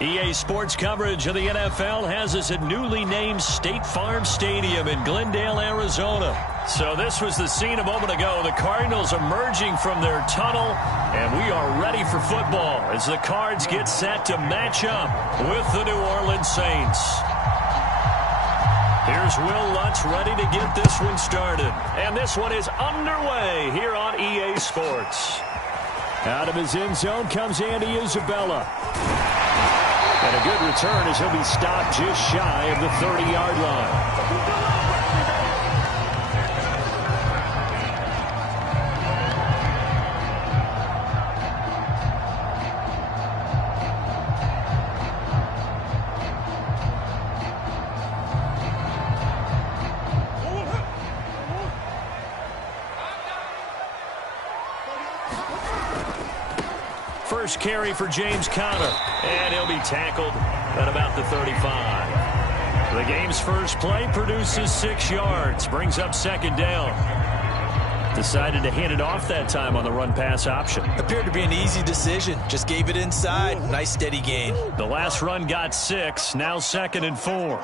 EA Sports coverage of the NFL has us at newly named State Farm Stadium in Glendale, Arizona. So this was the scene a moment ago. The Cardinals emerging from their tunnel, and we are ready for football as the Cards get set to match up with the New Orleans Saints. Here's Will Lutz ready to get this one started. And this one is underway here on EA Sports. Out of his end zone comes Andy Isabella. And a good return as he'll be stopped just shy of the 30-yard line. First carry for James Conner, and he'll be tackled at about the 35. The game's first play produces 6 yards, brings up second down. Decided to hand it off that time on the run-pass option. Appeared to be an easy decision. Just gave it inside. Nice steady gain. The last run got 6, now 2nd and 4.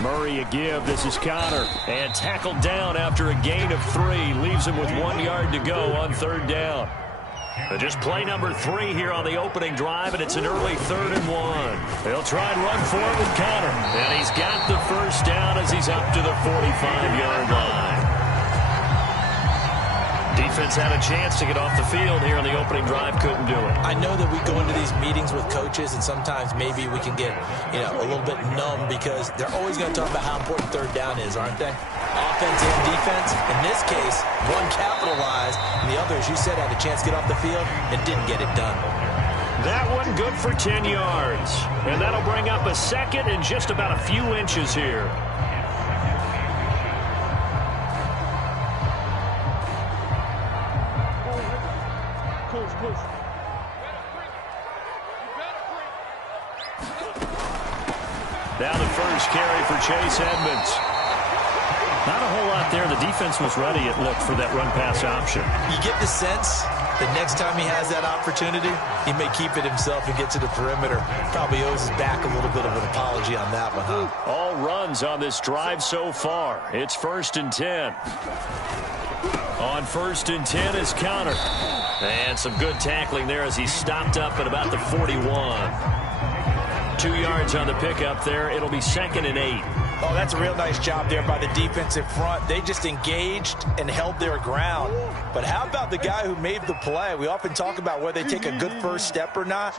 Murray a give. This is Conner. And tackled down after a gain of 3. Leaves him with 1 yard to go on 3rd down. Just play number 3 here on the opening drive, and it's an early 3rd and 1. They'll try and run for it with Conner. And he's got the first down as he's up to the 45-yard line. Defense had a chance to get off the field here on the opening drive. Couldn't do it. I know that we go into these meetings with coaches, and sometimes maybe we can get, a little bit numb because they're always going to talk about how important 3rd down is, aren't they? Offense and defense. In this case, one capitalized, and the other, as you said, had a chance to get off the field and didn't get it done. That one good for 10 yards. And that'll bring up a 2nd and just about a few inches here. Now the first carry for Chase Edmonds. Not a whole lot there. The defense was ready, it looked, for that run-pass option. You get the sense that next time he has that opportunity, he may keep it himself and get to the perimeter. Probably owes his back a little bit of an apology on that one, huh? All runs on this drive so far. It's 1st and 10. On 1st and 10 is Conner. And some good tackling there as he stopped up at about the 41. 2 yards on the pickup there. It'll be 2nd and 8. Oh, that's a real nice job there by the defensive front. They just engaged and held their ground. But how about the guy who made the play? We often talk about whether they take a good first step or not.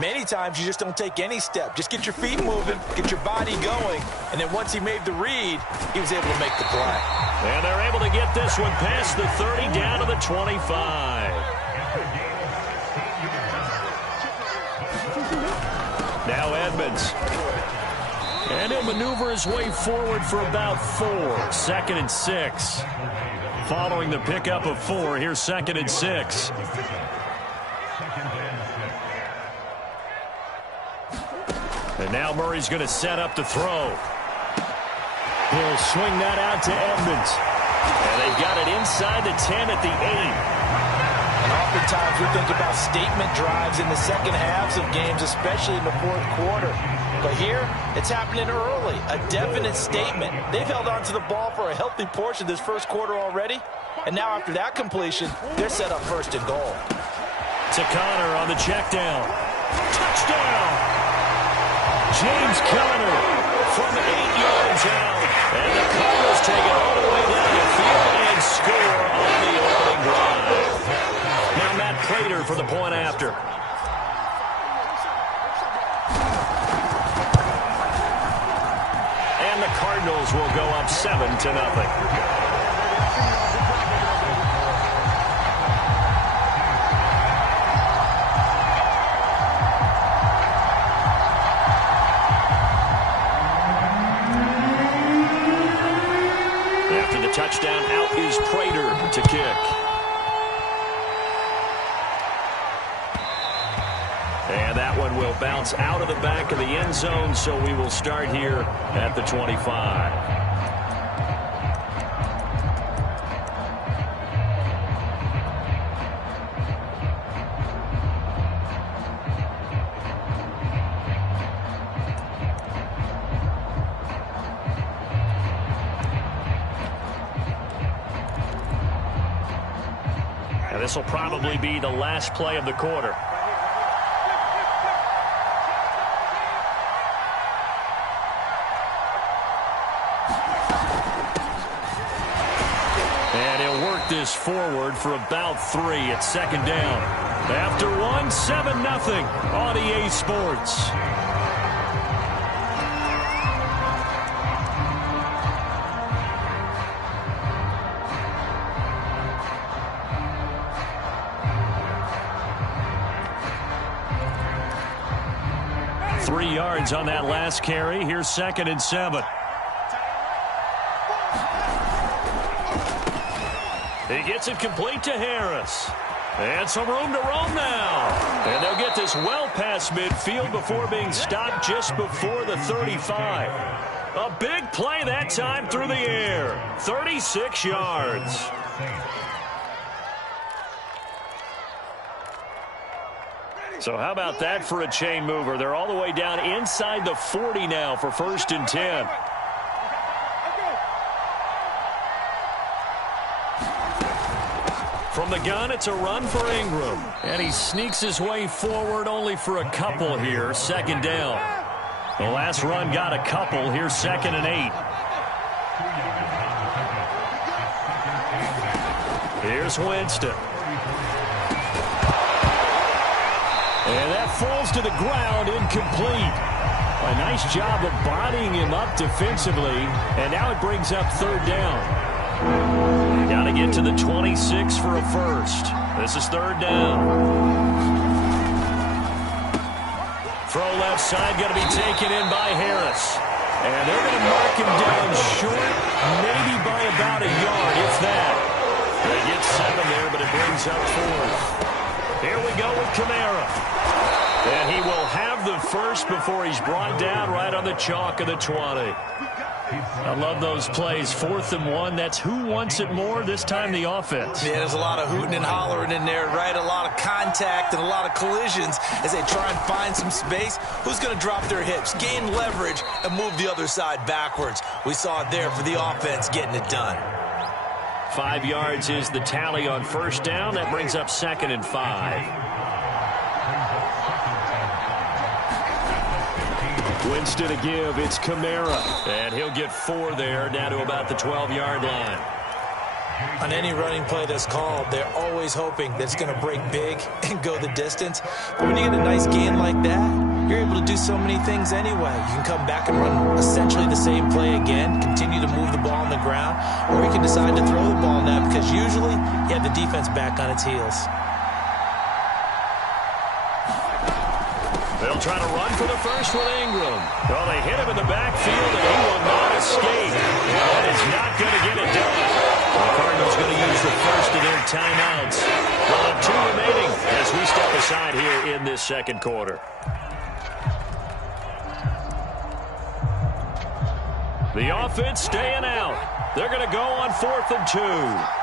Many times you just don't take any step. Just get your feet moving, get your body going, and then once he made the read, he was able to make the play. And they're able to get this one past the 30 down to the 25. Now Edmonds. And he'll maneuver his way forward for about 4. 2nd and 6. Following the pickup of 4, here's 2nd and 6. And now Murray's going to set up to throw. He'll swing that out to Edmonds. And they've got it inside the 10 at the 8. And oftentimes we think about statement drives in the second halves of games, especially in the 4th quarter. But here, it's happening early. A definite statement. They've held on to the ball for a healthy portion of this 1st quarter already. And now after that completion, they're set up 1st and goal. To Conner on the check down. Touchdown! James Conner from 8 yards out. And the Cardinals take it all the way down the field and score on the opening drive. Now Matt Prater for the point after. And the Cardinals will go up 7-0. After the touchdown, out is Prater to kick. And that one will bounce out of the back of the end zone, so we will start here at the 25. this will probably be the last play of the quarter. And he'll work this forward for about 3 at second down. After 1, 7-0 on EA Sports. On that last carry. Here's 2nd and 7. He gets it complete to Harris. And some room to roam now. And they'll get this well past midfield before being stopped just before the 35. A big play that time through the air. 36 yards. So how about that for a chain mover? They're all the way down inside the 40 now for 1st and 10. From the gun, it's a run for Ingram. And he sneaks his way forward only for a couple here. 2nd down. The last run got a couple. Here's 2nd and 8. Here's Winston. And that falls to the ground, incomplete. A nice job of bodying him up defensively. And now it brings up 3rd down. Got to get to the 26 for a first. This is 3rd down. Throw left side, going to be taken in by Harris. And they're going to mark him down short, maybe by about a yard, if that. They get 7 there, but it brings up 4th. Here we go with Kamara. And he will have the first before he's brought down right on the chalk of the 20. I love those plays. 4th and 1. That's who wants it more, this time the offense. Yeah, there's a lot of hooting and hollering in there, right? A lot of contact and a lot of collisions as they try and find some space. Who's going to drop their hips, gain leverage, and move the other side backwards? We saw it there for the offense getting it done. 5 yards is the tally on 1st down. That brings up 2nd and 5. Winston to give. It's Kamara. And he'll get 4 there, down to about the 12-yard line. On any running play that's called, they're always hoping that it's going to break big and go the distance. But when you get a nice gain like that, you're able to do so many things anyway. You can come back and run essentially the same play again, continue to move the ball on the ground, or you can decide to throw the ball now because usually you have the defense back on its heels. They'll try to run for the first with Ingram. Well, they hit him in the backfield, and he will not escape. And that is not going to get it done. The Cardinals going to use the first of their timeouts. We'll have 2 remaining as we step aside here in this 2nd quarter. The offense staying out. They're going to go on 4th and 2.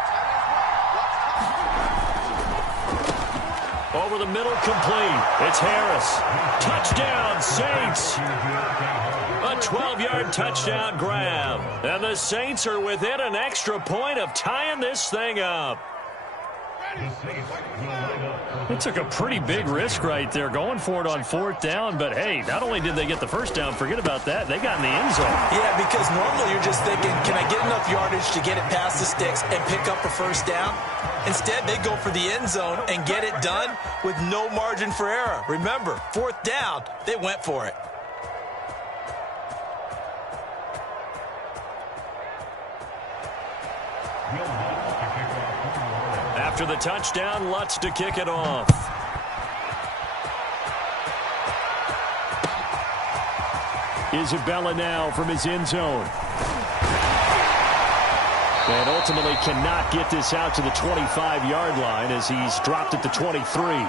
Over the middle, complete. It's Harris. Touchdown, Saints. A 12-yard touchdown grab. And the Saints are within an extra point of tying this thing up. It took a pretty big risk right there going for it on 4th down. But, hey, not only did they get the first down, forget about that, they got in the end zone. Yeah, because normally you're just thinking, can I get enough yardage to get it past the sticks and pick up a first down? Instead, they go for the end zone and get it done with no margin for error. Remember, 4th down, they went for it. After the touchdown, Lutz to kick it off. Isabella now from his end zone. And ultimately cannot get this out to the 25-yard line as he's dropped at the 23.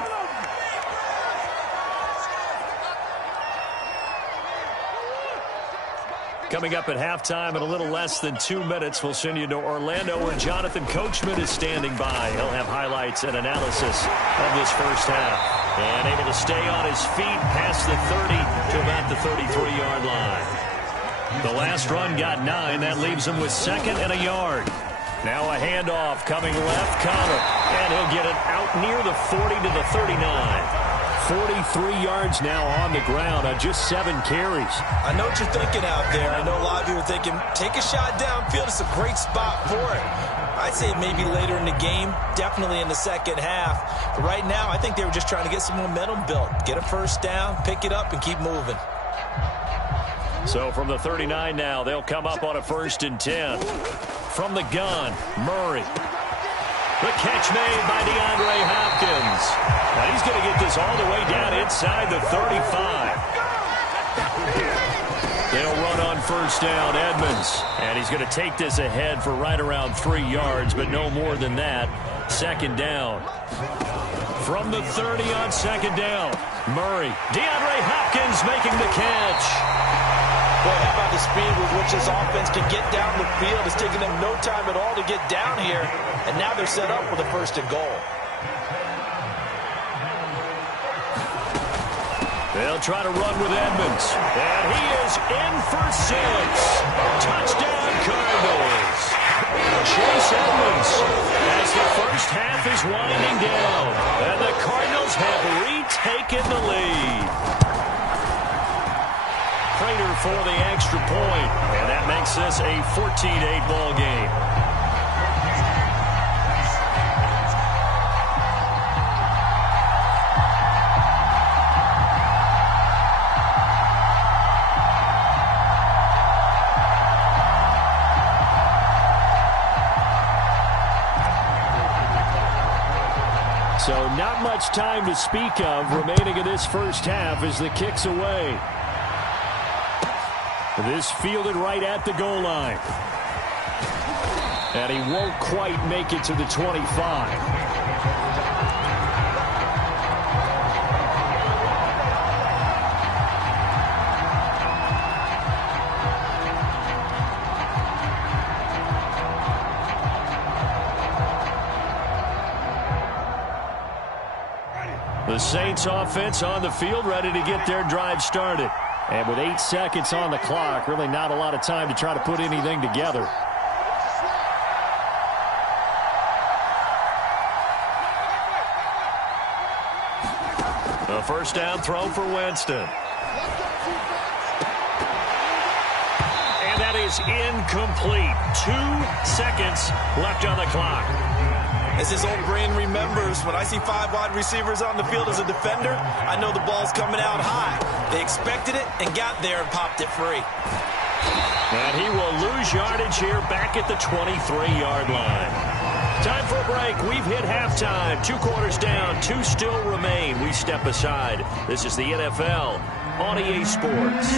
Coming up at halftime in a little less than 2 minutes, we'll send you to Orlando where Jonathan Coachman is standing by. He'll have highlights and analysis of this first half. And able to stay on his feet past the 30 to about the 33-yard line. The last run got 9. That leaves him with 2nd and a yard. Now a handoff coming left, Connor. And he'll get it out near the 40 to the 39. 43 yards now on the ground on just 7 carries. I know what you're thinking out there. I know a lot of you are thinking, take a shot downfield. It's a great spot for it. I'd say maybe later in the game, definitely in the second half. But right now, I think they were just trying to get some momentum built. Get a first down, pick it up, and keep moving. So from the 39 now, they'll come up on a 1st and 10. From the gun, Murray. The catch made by DeAndre Hopkins. Now he's going to get this all the way down inside the 35. They'll run on 1st down, Edmonds. And he's going to take this ahead for right around 3 yards, but no more than that. 2nd down. From the 30 on 2nd down, Murray. DeAndre Hopkins making the catch. Boy, how about the speed with which this offense can get down the field? It's taking them no time at all to get down here, and now they're set up with a 1st and goal. They'll try to run with Edmonds, and he is in for 6. Touchdown, Cardinals. Chase Edmonds as the first half is winding down, and the Cardinals have retaken the lead. Prater for the extra point, and that makes this a 14-8 ball game. So not much time to speak of remaining in this first half as the kick's away. This fielded right at the goal line. And he won't quite make it to the 25. The Saints offense on the field, ready to get their drive started. And with 8 seconds on the clock, really not a lot of time to try to put anything together. A 1st down throw for Winston. And that is incomplete. 2 seconds left on the clock. As his old brain remembers, when I see 5 wide receivers on the field as a defender, I know the ball's coming out high. They expected it and got there and popped it free. And he will lose yardage here back at the 23-yard line. Time for a break. We've hit halftime. 2 quarters down. 2 still remain. We step aside. This is the NFL on EA Sports.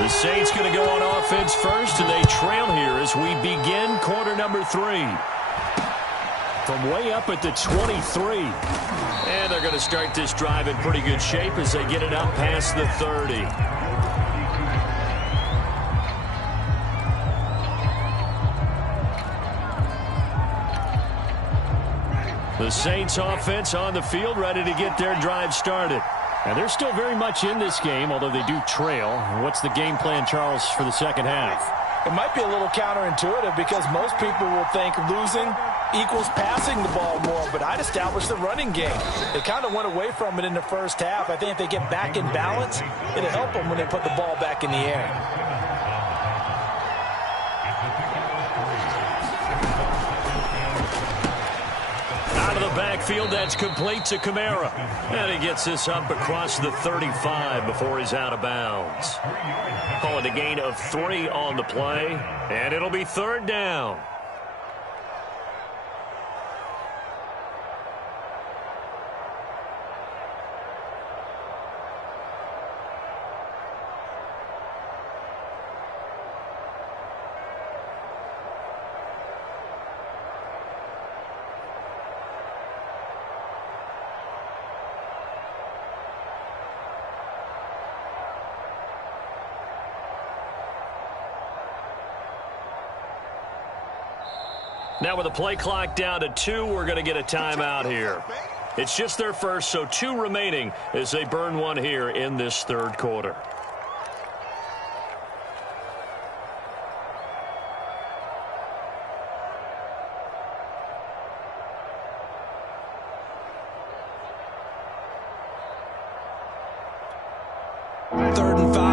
The Saints going to go on offense first, and they trail here as we begin quarter number 3. From way up at the 23. And they're going to start this drive in pretty good shape as they get it up past the 30. The Saints offense on the field, ready to get their drive started. And they're still very much in this game, although they do trail. What's the game plan, Charles, for the second half? It might be a little counterintuitive because most people will think losing equals passing the ball more, but I'd establish the running game. They kind of went away from it in the first half. I think if they get back in balance, it'll help them when they put the ball back in the air. Backfield, that's complete to Kamara. And he gets this up across the 35 before he's out of bounds. Call it a gain of 3 on the play, and it'll be 3rd down. Now with the play clock down to 2, we're going to get a timeout here. It's just their first, so 2 remaining as they burn one here in this 3rd quarter.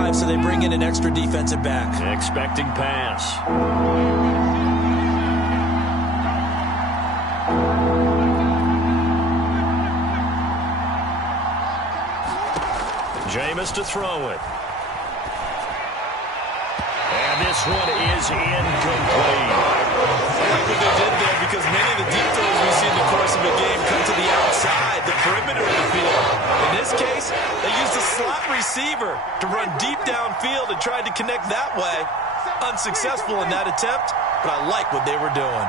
drive, so they bring in an extra defensive back. Expecting pass. Jameis to throw it. And this one is incomplete. I like what they did there because many of the deep throws we see in the course of a game come to the outside, the perimeter of the field. In this case, they used a slot receiver to run deep downfield and tried to connect that way. Unsuccessful in that attempt, but I like what they were doing.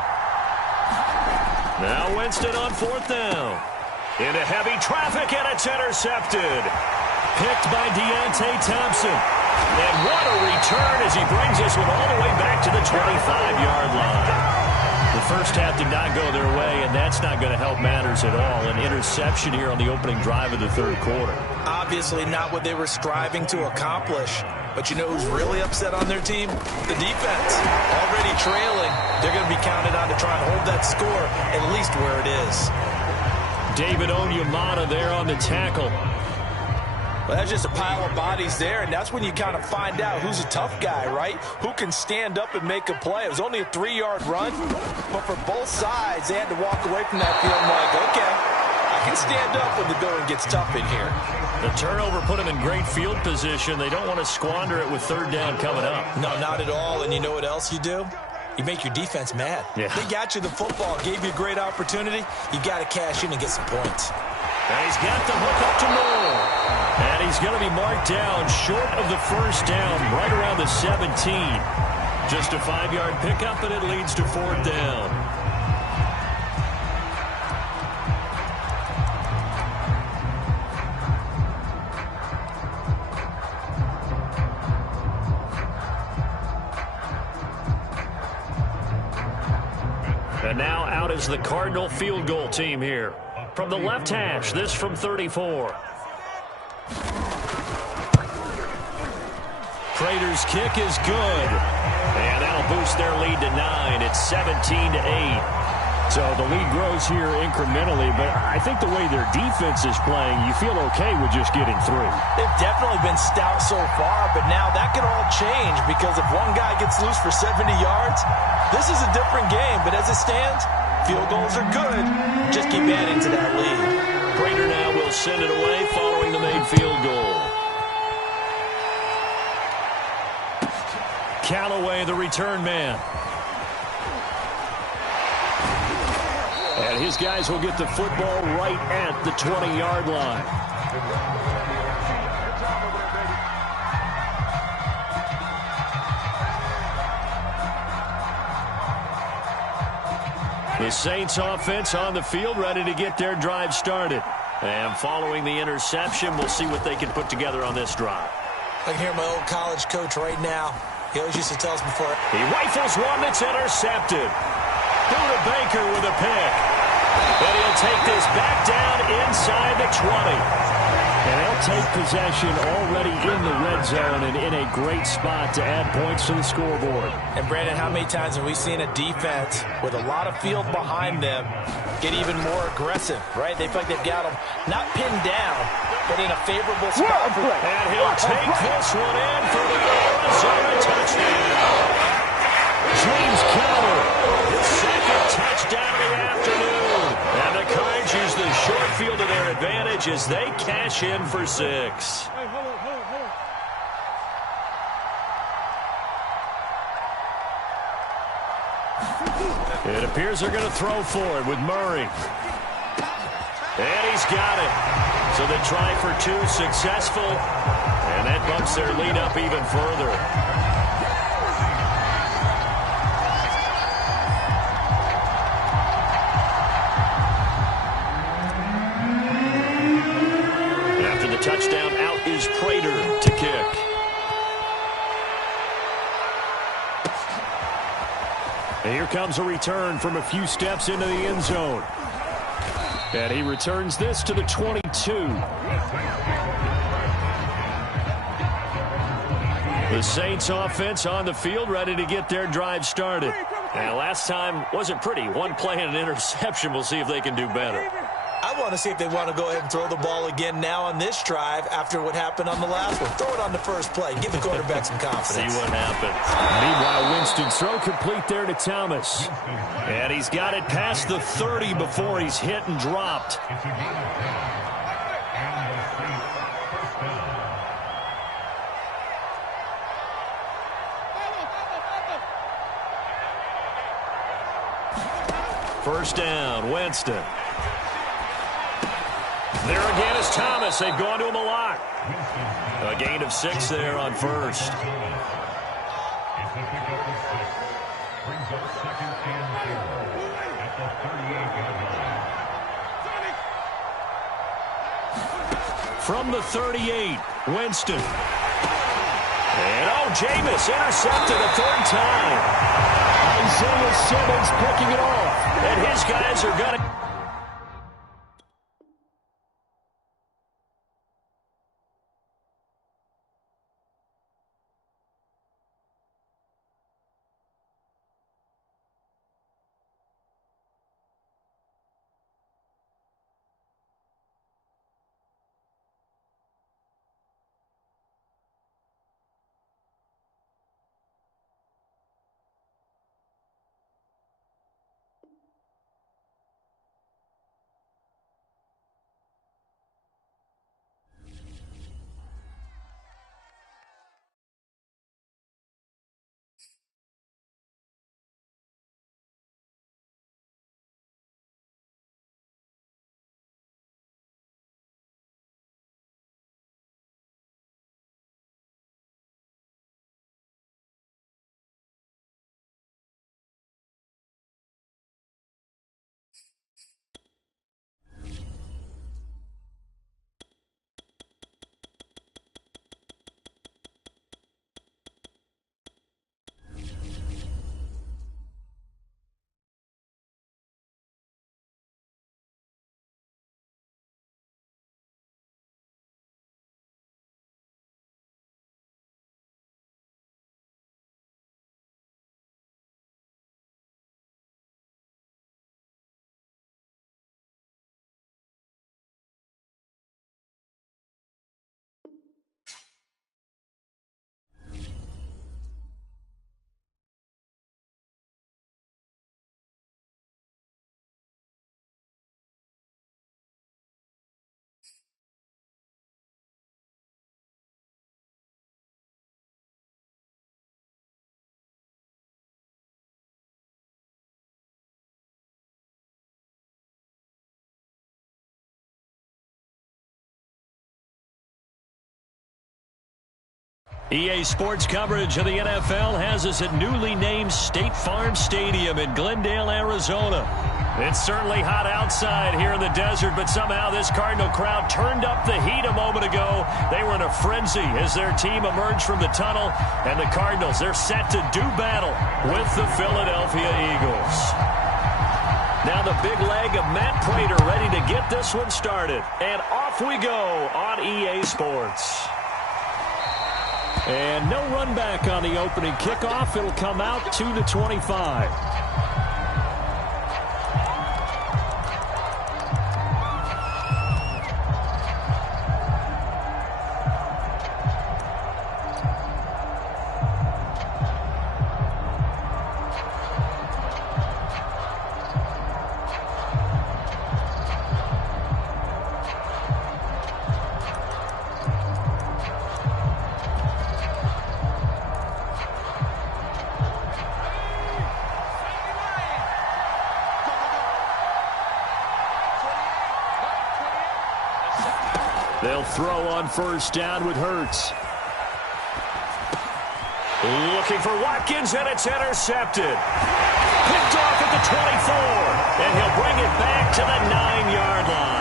Now Winston on 4th down. Into heavy traffic, and it's intercepted. Picked by Deontay Thompson. And what a return as he brings this one all the way back to the 25-yard line. The first half did not go their way, and that's not going to help matters at all. An interception here on the opening drive of the third quarter. Obviously not what they were striving to accomplish. But you know who's really upset on their team? The defense. Already trailing. They're going to be counted on to try and hold that score at least where it is. David Onyemata there on the tackle. Well, that's just a pile of bodies there, and that's when you kind of find out who's a tough guy, right? Who can stand up and make a play. It was only a 3-yard run, but for both sides, they had to walk away from that feeling like, okay, I can stand up when the going gets tough in here. The turnover put them in great field position. They don't want to squander it with 3rd down coming up. No, not at all, and you know what else you do? You make your defense mad. Yeah. They got you the football, gave you a great opportunity. You got to cash in and get some points. And he's got the hook up to Moore. And he's going to be marked down short of the 1st down, right around the 17. Just a 5-yard pickup, and it leads to 4th down. And now out is the Cardinal field goal team here. From the left hash, this from 34. Prater's kick is good. And that'll boost their lead to 9. It's 17-8. So the lead grows here incrementally, but I think the way their defense is playing, you feel okay with just getting through. They've definitely been stout so far, but now that could all change because if one guy gets loose for 70 yards, this is a different game. But as it stands, field goals are good. Just keep adding to that lead. Prater now will send it away following the made field goal. Callaway, the return man. And his guys will get the football right at the 20-yard line. The Saints offense on the field, ready to get their drive started. And following the interception, we'll see what they can put together on this drive. I can hear my old college coach right now. He always used to tell us before. He rifles one that's intercepted. Buda Baker with a pick. And he'll take this back down inside the 20. And they'll take possession already in the red zone and in a great spot to add points to the scoreboard. And, Brandon, how many times have we seen a defense with a lot of field behind them get even more aggressive, right? They feel like they've got them not pinned down, but in a favorable spot. And he'll take this one in for the Arizona touchdown. James Conner, his 2nd touchdown of the afternoon. And the Cards use the short field to their advantage as they cash in for 6. It appears they're going to throw for it with Murray. And he's got it. So the try for 2 successful. And that bumps their lead up even further. After the touchdown, out is Prater to kick. And here comes a return from a few steps into the end zone. And he returns this to the 22. The Saints offense on the field, ready to get their drive started. And last time wasn't pretty. One play and an interception. We'll see if they can do better. I want to see if they want to go ahead and throw the ball again now on this drive after what happened on the last one. Throw it on the first play. Give the quarterback some confidence. See what happens. Meanwhile, Winston's throw complete there to Thomas. And he's got it past the 30 before he's hit and dropped. First down, Winston. There again is Thomas. They've gone to him a lot. A gain of 6 there on first. From the 38, Winston. And Jameis intercepted a third time. Isaiah Simmons picking it off. And his guys are going to... EA Sports coverage of the NFL has us at newly named State Farm Stadium in Glendale, Arizona. It's certainly hot outside here in the desert, but somehow this Cardinal crowd turned up the heat a moment ago. They were in a frenzy as their team emerged from the tunnel, and the Cardinals, they're set to do battle with the Philadelphia Eagles. Now the big leg of Matt Prater ready to get this one started, and off we go on EA Sports. And no run back on the opening kickoff. It'll come out 2-25. They'll throw on first down with Hurts. Looking for Watkins, and it's intercepted. Picked off at the 24, and he'll bring it back to the 9-yard line.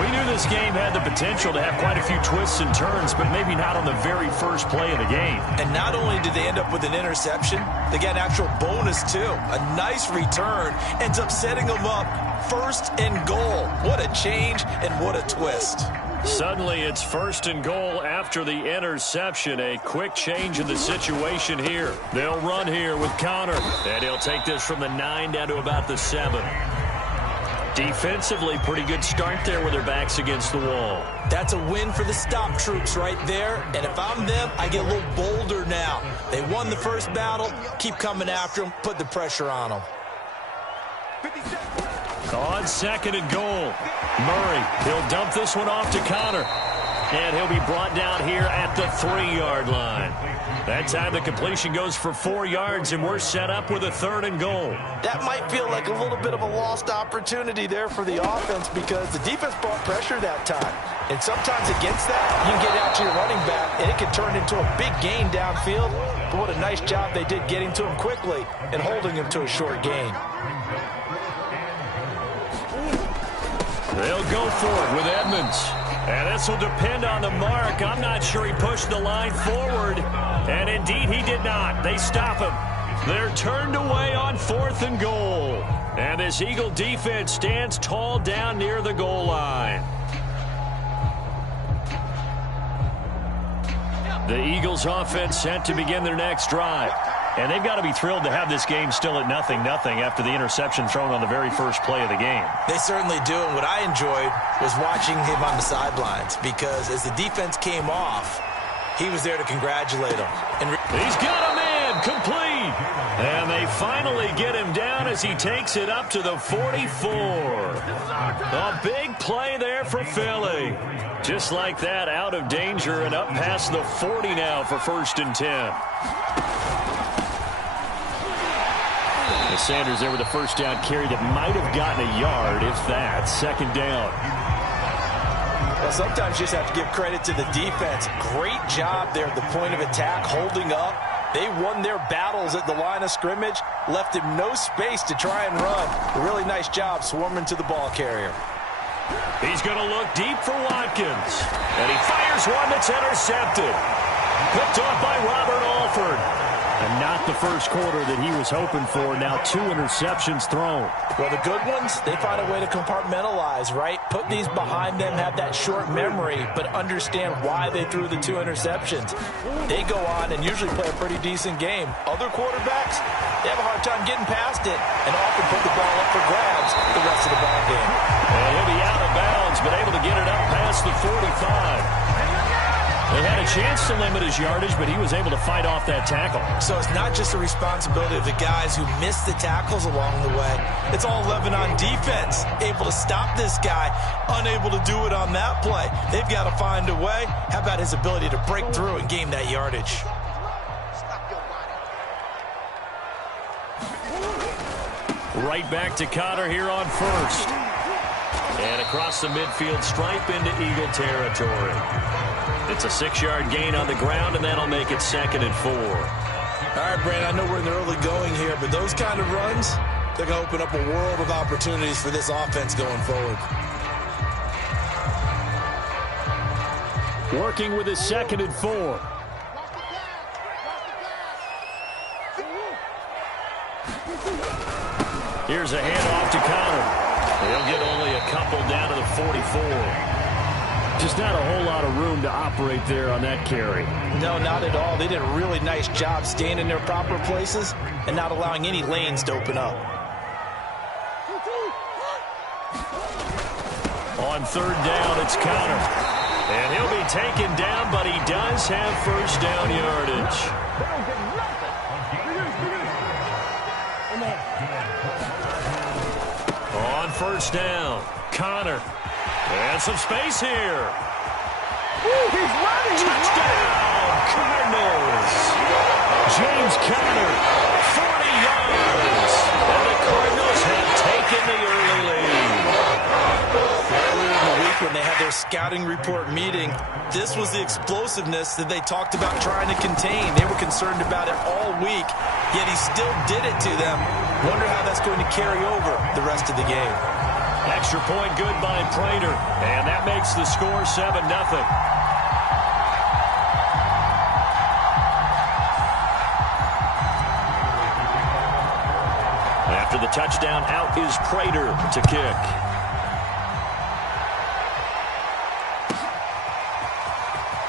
We knew this game had the potential to have quite a few twists and turns, but maybe not on the very first play of the game. And not only did they end up with an interception, they got an actual bonus, too. A nice return ends up setting them up first and goal. What a change and what a twist. Suddenly it's first and goal after the interception. A quick change in the situation here. They'll run here with Connor, and he'll take this from the 9 down to about the 7. Defensively, pretty good start there with their backs against the wall. That's a win for the stop troops right there. And if I'm them, I get a little bolder now. They won the first battle. Keep coming after them. Put the pressure on them. On second and goal. Murray, he'll dump this one off to Connor. And he'll be brought down here at the 3-yard line. That time the completion goes for 4 yards, and we're set up with a 3rd and goal. That might feel like a little bit of a lost opportunity there for the offense because the defense brought pressure that time. And sometimes against that, you can get out to your running back, and it can turn into a big gain downfield. But what a nice job they did getting to him quickly and holding him to a short gain. They'll go for it with Edmonds. And this will depend on the mark. I'm not sure he pushed the line forward. And indeed, he did not. They stop him. They're turned away on 4th and goal. And this Eagle defense stands tall down near the goal line. The Eagles offense set to begin their next drive. And they've got to be thrilled to have this game still at 0-0 after the interception thrown on the very first play of the game. They certainly do, and what I enjoyed was watching him on the sidelines because as the defense came off, he was there to congratulate them. He's got a man complete. And they finally get him down as he takes it up to the 44. A big play there for Philly. Just like that, out of danger and up past the 40 now for 1st and 10. Sanders there with a first down carry that might have gotten a yard, if that. 2nd down. Well, sometimes you just have to give credit to the defense. Great job there at the point of attack, holding up. They won their battles at the line of scrimmage, left him no space to try and run. A really nice job swarming to the ball carrier. He's going to look deep for Watkins. And he fires one that's intercepted. Picked off by Robert Alford. And not the first quarter that he was hoping for. Now 2 interceptions thrown. Well, the good ones, they find a way to compartmentalize, right? Put these behind them, have that short memory, but understand why they threw the 2 interceptions. They go on and usually play a pretty decent game. Other quarterbacks, they have a hard time getting past it and often put the ball up for grabs the rest of the ball game. And he'll be out of bounds, but able to get it up past the 45. They had a chance to limit his yardage, but he was able to fight off that tackle. So it's not just the responsibility of the guys who missed the tackles along the way. It's all 11 on defense, able to stop this guy, unable to do it on that play. They've got to find a way. How about his ability to break through and gain that yardage? Right back to Connor here on 1st. And across the midfield stripe into Eagle territory. It's a 6-yard gain on the ground, and that'll make it 2nd and 4. All right, Brandon, I know we're in the early going here, but those kind of runs, they're going to open up a world of opportunities for this offense going forward. Working with his 2nd and 4. Here's a handoff to Connor. He'll get only a couple down to the 44. Just not a whole lot of room to operate there on that carry. No, not at all. They did a really nice job staying in their proper places and not allowing any lanes to open up. On 3rd down, it's Connor. And he'll be taken down, but he does have first down yardage. On 1st down, Connor. And some space here. He's running. Touchdown, Cardinals. James Conner, 40 yards. And the Cardinals have taken the early lead. Earlier in the week when they had their scouting report meeting, this was the explosiveness that they talked about trying to contain. They were concerned about it all week, yet he still did it to them. Wonder how that's going to carry over the rest of the game. Extra point good by Prater, and that makes the score 7-0. After the touchdown, out is Prater to kick.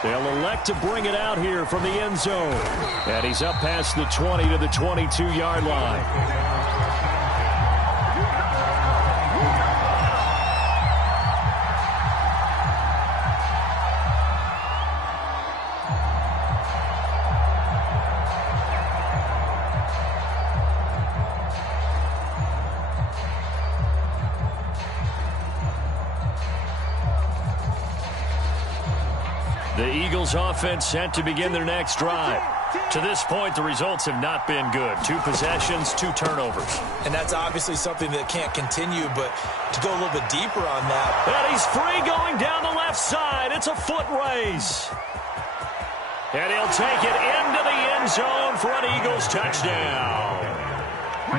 They'll elect to bring it out here from the end zone. And he's up past the 20 to the 22-yard line. The Eagles offense set to begin their next drive. To this point, the results have not been good. 2 possessions, 2 turnovers. And that's obviously something that can't continue, but to go a little bit deeper on that. And he's free going down the left side. It's a foot race. And he'll take it into the end zone for an Eagles touchdown.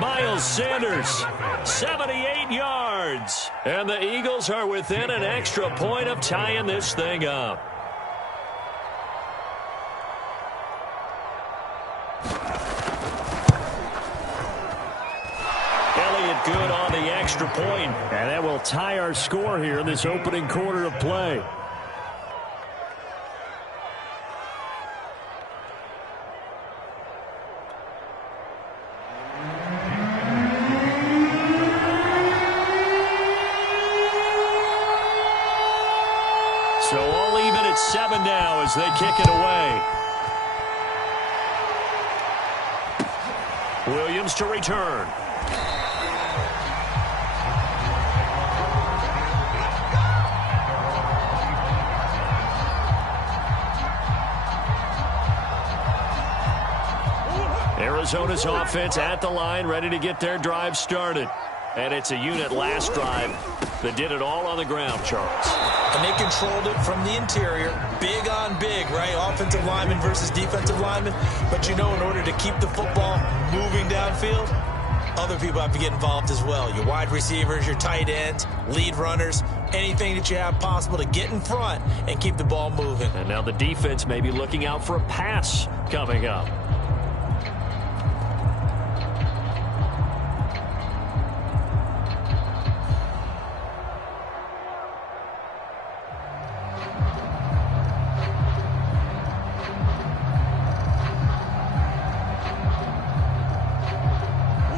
Miles Sanders, 78 yards. And the Eagles are within an extra point of tying this thing up. Good on the extra point, and that will tie our score here in this opening quarter of play. So all even at 7 now as they kick it away. Williams to return. Arizona's offense at the line, ready to get their drive started. And it's a unit last drive that did it all on the ground, Charles. And they controlled it from the interior, big on big, right? Offensive lineman versus defensive lineman. But you know, in order to keep the football moving downfield, other people have to get involved as well. Your wide receivers, your tight ends, lead runners, anything that you have possible to get in front and keep the ball moving. And now the defense may be looking out for a pass coming up.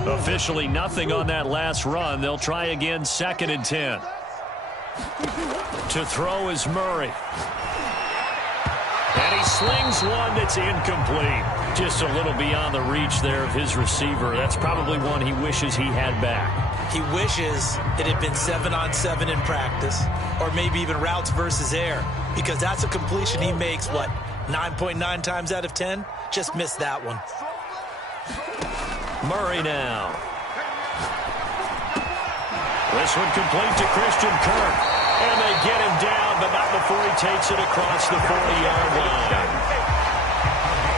Officially nothing on that last run. They'll try again, 2nd and 10. To throw is Murray. And he slings one that's incomplete. Just a little beyond the reach there of his receiver. That's probably one he wishes he had back. He wishes it had been 7-on-7 in practice, or maybe even routes versus air, because that's a completion he makes, what, 9.9 times out of 10? Just missed that one. Murray now. This one complete to Christian Kirk. And they get him down, but not before he takes it across the 40-yard line.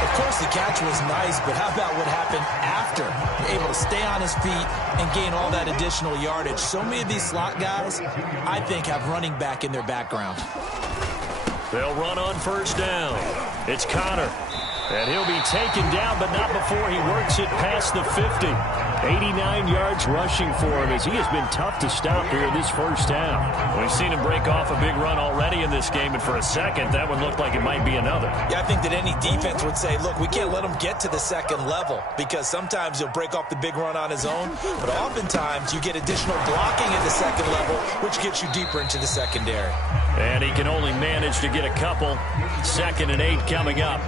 Of course, the catch was nice, but how about what happened after? Able to stay on his feet and gain all that additional yardage. So many of these slot guys, I think, have running back in their background. They'll run on 1st down. It's Connor. And he'll be taken down, but not before he works it past the 50. 89 yards rushing for him as he has been tough to stop here this first half. We've seen him break off a big run already in this game, and for a second, that one looked like it might be another. Yeah, I think that any defense would say, look, we can't let him get to the 2nd level, because sometimes he'll break off the big run on his own, but oftentimes you get additional blocking at the 2nd level, which gets you deeper into the secondary. And he can only manage to get a couple. 2nd and 8 coming up.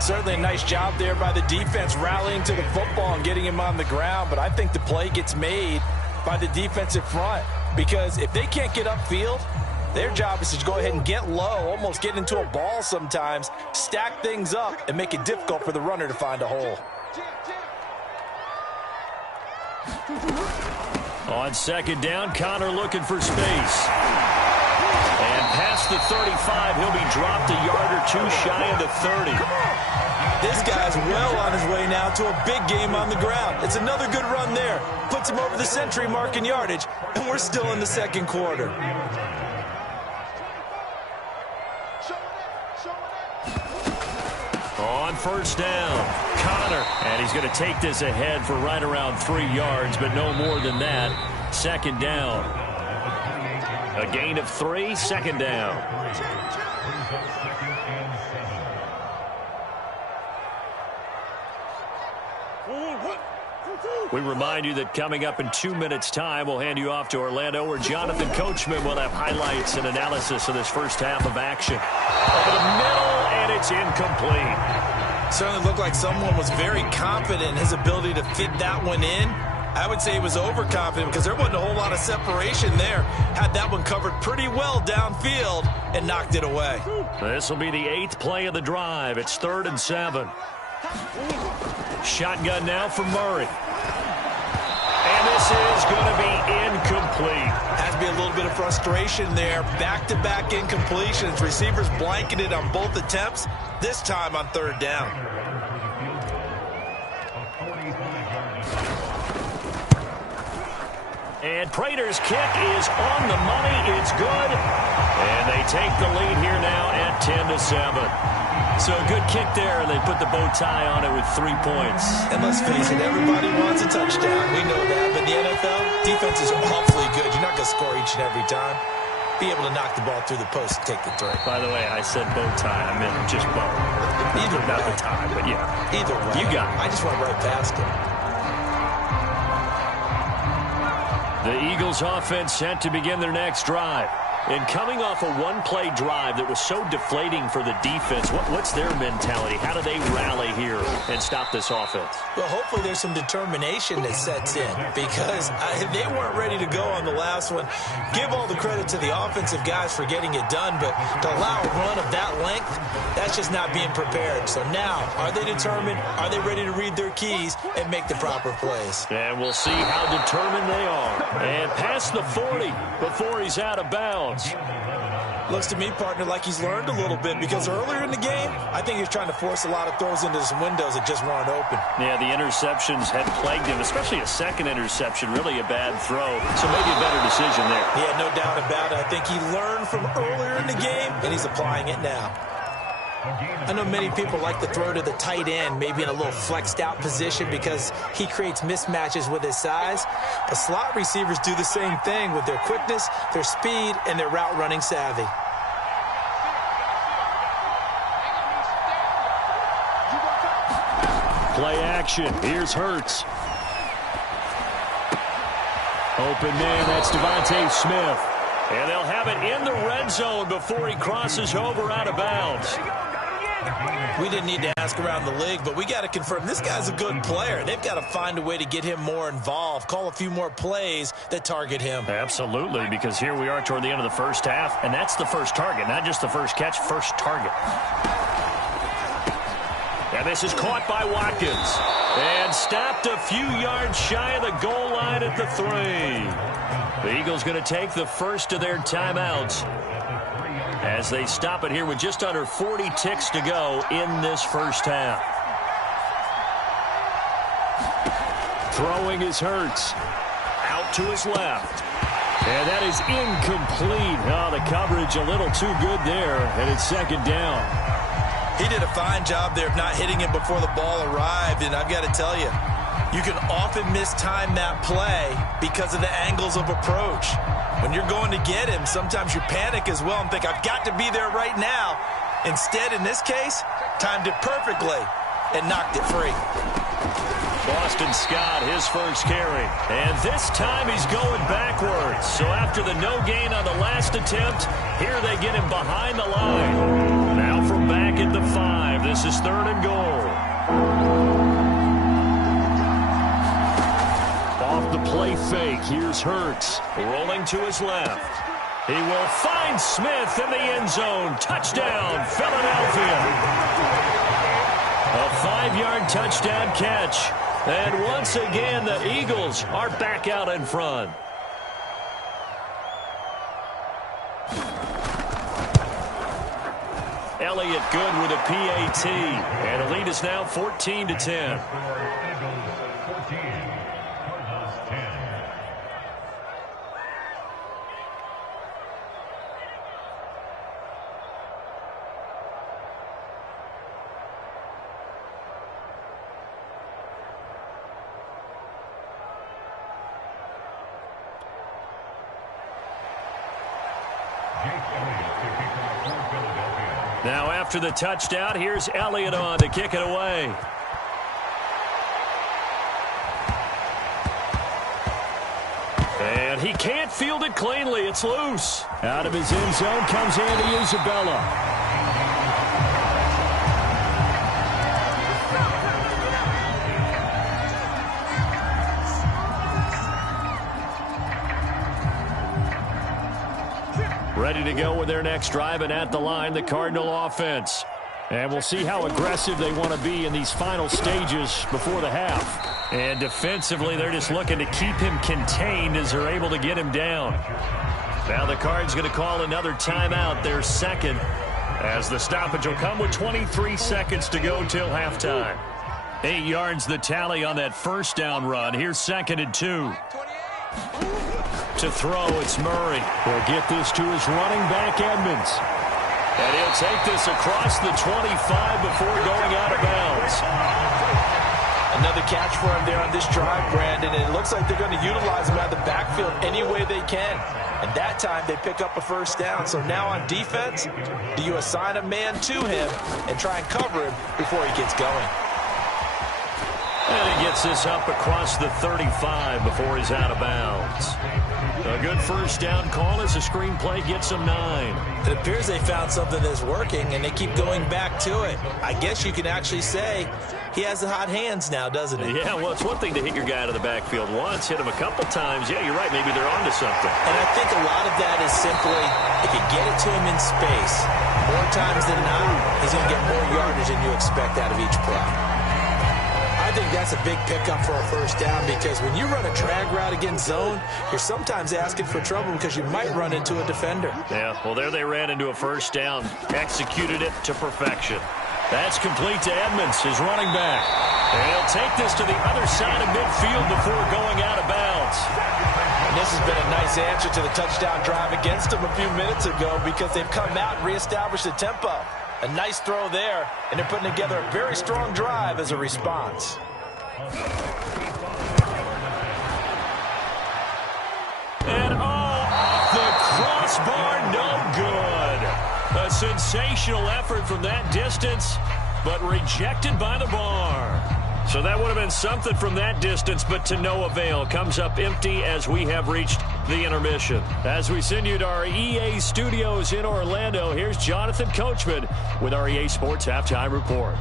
Certainly a nice job there by the defense rallying to the football and getting him on the ground, but I think the play gets made by the defensive front, because if they can't get upfield, their job is to go ahead and get low, almost get into a ball sometimes, stack things up, and make it difficult for the runner to find a hole. On 2nd down, Connor looking for space. And past the 35, he'll be dropped a yard or 2 shy of the 30. This guy's well on his way now to a big game on the ground. It's another good run there. Puts him over the century mark in yardage, and we're still in the 2nd quarter. On 1st down, Connor. And he's going to take this ahead for right around 3 yards, but no more than that. 2nd down. A gain of 3, 2nd down. We remind you that coming up in 2 minutes' time, we'll hand you off to Orlando, where Jonathan Coachman will have highlights and analysis of this first half of action. Over the middle, and it's incomplete. Certainly looked like someone was very confident in his ability to fit that one in. I would say he was overconfident because there wasn't a whole lot of separation there. Had that one covered pretty well downfield and knocked it away. This will be the 8th play of the drive. It's 3rd and 7. Shotgun now for Murray. And this is going to be incomplete. Has to be a little bit of frustration there. Back-to-back incompletions. Receivers blanketed on both attempts, this time on 3rd down. And Prater's kick is on the money. It's good. And they take the lead here now at 10-7. So a good kick there, and they put the bow tie on it with 3 points. And let's face it, everybody wants a touchdown. We know that. But in the NFL, defense is awfully good. You're not going to score each and every time. Be able to knock the ball through the post and take the throw. By the way, I said bow tie. I meant just bow. Either not way. the tie, but yeah. Either way. You got it. I just went right past it. The Eagles offense set to begin their next drive. And coming off a one-play drive that was so deflating for the defense, what's their mentality? How do they rally here and stop this offense? Well, hopefully there's some determination that sets in because they weren't ready to go on the last one. Give all the credit to the offensive guys for getting it done, but to allow a run of that length, that's just not being prepared. So now, are they determined? Are they ready to read their keys and make the proper plays? And we'll see how determined they are. And past the 40 before he's out of bounds. Looks to me, partner, like he's learned a little bit because earlier in the game, I think he was trying to force a lot of throws into some windows that just weren't open. Yeah, the interceptions had plagued him, especially a second interception, really a bad throw. So maybe a better decision there. Yeah, no doubt about it. I think he learned from earlier in the game, and he's applying it now. I know many people like to throw to the tight end, maybe in a little flexed out position because he creates mismatches with his size. But slot receivers do the same thing with their quickness, their speed, and their route running savvy. Play action. Here's Hurts. Open man, that's Devontae Smith. And they'll have it in the red zone before he crosses over out of bounds. We didn't need to ask around the league, but we got to confirm this guy's a good player. They've got to find a way to get him more involved, call a few more plays that target him. Absolutely, because here we are toward the end of the first half, and that's the first target, not just the first catch, first target. And this is caught by Watkins. And stopped a few yards shy of the goal line at the 3. The Eagles going to take the first of their timeouts as they stop it here with just under 40 ticks to go in this first half. Throwing is Hurts. Out to his left. And that is incomplete. Oh, the coverage a little too good there, and it's second down. He did a fine job there of not hitting it before the ball arrived, and I've got to tell you, you can often mistime that play because of the angles of approach. When you're going to get him, sometimes you panic as well and think, I've got to be there right now. Instead, in this case, timed it perfectly and knocked it free. Boston Scott, his first carry. And this time he's going backwards. So after the no gain on the last attempt, here they get him behind the line. Now from back at the 5, this is 3rd and goal. Off the play fake, here's Hurts. Rolling to his left. He will find Smith in the end zone. Touchdown, Philadelphia. A 5-yard touchdown catch. And once again, the Eagles are back out in front. Elliott good with a PAT. And the lead is now 14-10. Now after the touchdown, here's Elliott on to kick it away. And he can't field it cleanly. It's loose. Out of his end zone comes Andy Isabella. ready to go with their next drive, and at the line, the Cardinal offense. And we'll see how aggressive they want to be in these final stages before the half. And defensively, they're just looking to keep him contained as they're able to get him down. Now the Cards going to call another timeout, their second, as the stoppage will come with 23 seconds to go till halftime. 8 yards the tally on that first down run. Here's 2nd and 2. To throw, it's Murray. He'll get this to his running back, Edmonds. And he'll take this across the 25 before going out of bounds. Another catch for him there on this drive, Brandon. And it looks like they're going to utilize him out of the backfield any way they can. And that time they pick up a first down. So now on defense, do you assign a man to him and try and cover him before he gets going? And he gets this up across the 35 before he's out of bounds. A good first down call as the screenplay gets him 9. It appears they found something that's working, and they keep going back to it. I guess you can actually say he has the hot hands now, doesn't he? Yeah, well, it's one thing to hit your guy out of the backfield once, hit him a couple times. Yeah, you're right. Maybe they're onto something. And I think a lot of that is simply if you get it to him in space, more times than not, he's going to get more yardage than you expect out of each play. I think that's a big pickup for a first down because when you run a drag route against zone, you're sometimes asking for trouble because you might run into a defender. Yeah, well, there they ran into a first down, executed it to perfection. That's complete to Edmonds, his running back. And he'll take this to the other side of midfield before going out of bounds. And this has been a nice answer to the touchdown drive against them a few minutes ago because they've come out and reestablished the tempo. A nice throw there, and they're putting together a very strong drive as a response. And off the crossbar, no good. A sensational effort from that distance, but rejected by the bar. So that would have been something from that distance, but to no avail. Comes up empty as we have reached the intermission. As we send you to our EA studios in Orlando, here's Jonathan Coachman with our EA Sports Halftime Report.